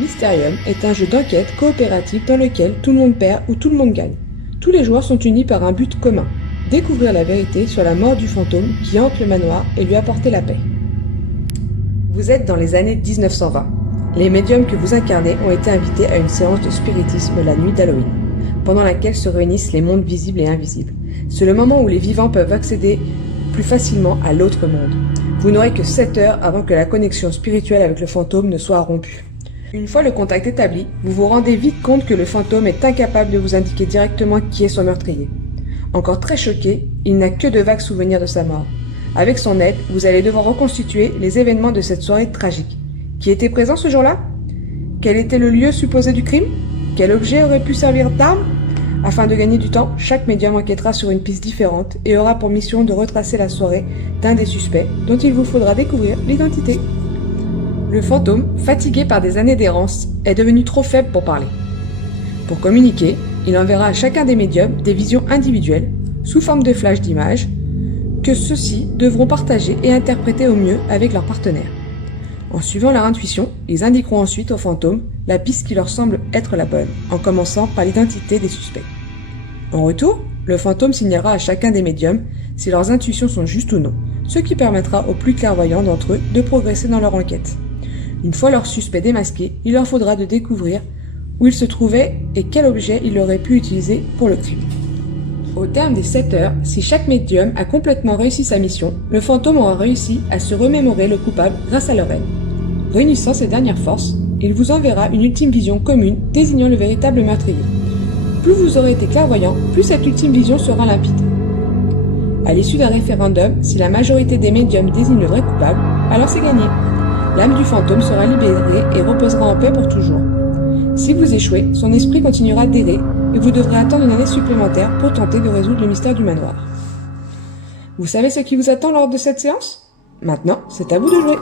Mysterium est un jeu d'enquête coopératif dans lequel tout le monde perd ou tout le monde gagne. Tous les joueurs sont unis par un but commun, découvrir la vérité sur la mort du fantôme qui hante le manoir et lui apporter la paix. Vous êtes dans les années 1920. Les médiums que vous incarnez ont été invités à une séance de spiritisme la nuit d'Halloween, pendant laquelle se réunissent les mondes visibles et invisibles. C'est le moment où les vivants peuvent accéder plus facilement à l'autre monde. Vous n'aurez que 7 heures avant que la connexion spirituelle avec le fantôme ne soit rompue. Une fois le contact établi, vous vous rendez vite compte que le fantôme est incapable de vous indiquer directement qui est son meurtrier. Encore très choqué, il n'a que de vagues souvenirs de sa mort. Avec son aide, vous allez devoir reconstituer les événements de cette soirée tragique. Qui était présent ce jour-là? Quel était le lieu supposé du crime? Quel objet aurait pu servir d'arme? Afin de gagner du temps, chaque médium enquêtera sur une piste différente et aura pour mission de retracer la soirée d'un des suspects dont il vous faudra découvrir l'identité. Le fantôme, fatigué par des années d'errance, est devenu trop faible pour parler. Pour communiquer, il enverra à chacun des médiums des visions individuelles, sous forme de flash d'images, que ceux-ci devront partager et interpréter au mieux avec leurs partenaires. En suivant leur intuition, ils indiqueront ensuite au fantôme la piste qui leur semble être la bonne, en commençant par l'identité des suspects. En retour, le fantôme signalera à chacun des médiums si leurs intuitions sont justes ou non, ce qui permettra aux plus clairvoyants d'entre eux de progresser dans leur enquête. Une fois leur suspect démasqué, il leur faudra de découvrir où il se trouvait et quel objet il aurait pu utiliser pour le crime. Au terme des 7 heures, si chaque médium a complètement réussi sa mission, le fantôme aura réussi à se remémorer le coupable grâce à leur aide. Réunissant ses dernières forces, il vous enverra une ultime vision commune désignant le véritable meurtrier. Plus vous aurez été clairvoyant, plus cette ultime vision sera limpide. À l'issue d'un référendum, si la majorité des médiums désigne le vrai coupable, alors c'est gagné. L'âme du fantôme sera libérée et reposera en paix pour toujours. Si vous échouez, son esprit continuera d'errer et vous devrez attendre une année supplémentaire pour tenter de résoudre le mystère du manoir. Vous savez ce qui vous attend lors de cette séance? Maintenant, c'est à vous de jouer.